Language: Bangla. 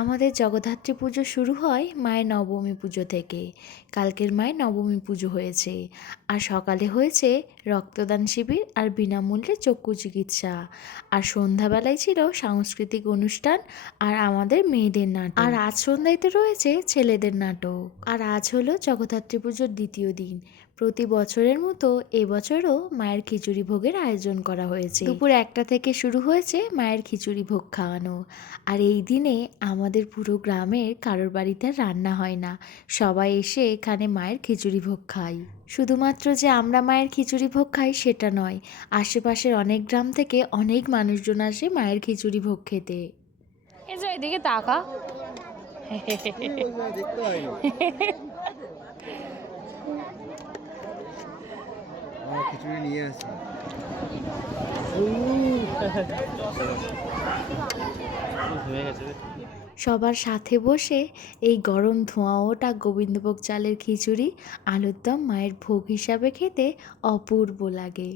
আমাদের জগদ্ধাত্রী পুজো শুরু হয় মায়ের নবমী পুজো থেকে। কালকের মায়ের নবমী পুজো হয়েছে। আর সকালে হয়েছে রক্তদান শিবির আর বিনামূল্যে চক্ষু চিকিৎসা। আর সন্ধ্যাবেলায় ছিল সাংস্কৃতিক অনুষ্ঠান আর আমাদের মেয়েদের নাটক। আর আজ সন্ধ্যায় তো রয়েছে ছেলেদের নাটক। আর আজ হলো জগদ্ধাত্রী পুজোর দ্বিতীয় দিন। প্রতি বছরের মতো এবছরও মায়ের খিচুড়ি ভোগের আয়োজন করা হয়েছে। দুপুর 1টা থেকে শুরু হয়েছে মায়ের খিচুড়ি ভোগ খাওয়ানো। আর এই দিনে আমাদের পুরো গ্রামের কারোর বাড়িতে আর রান্না হয় না, সবাই এসে এখানে মায়ের খিচুড়ি ভোগ খাই। শুধুমাত্র যে আমরা মায়ের খিচুড়ি ভোগ খাই সেটা নয়, আশেপাশের অনেক গ্রাম থেকে অনেক মানুষজন আসে মায়ের খিচুড়ি ভোগ খেতে। এই যে এদিকে তাকা। খিচুড়ি নিয়ে আসি। সবার সাথে বসে এই গরম ধোঁয়া ওঠা গোবিন্দভোগ চালের খিচুড়ি আলুর দম মায়ের ভোগ হিসাবে খেতে অপূর্ব লাগে।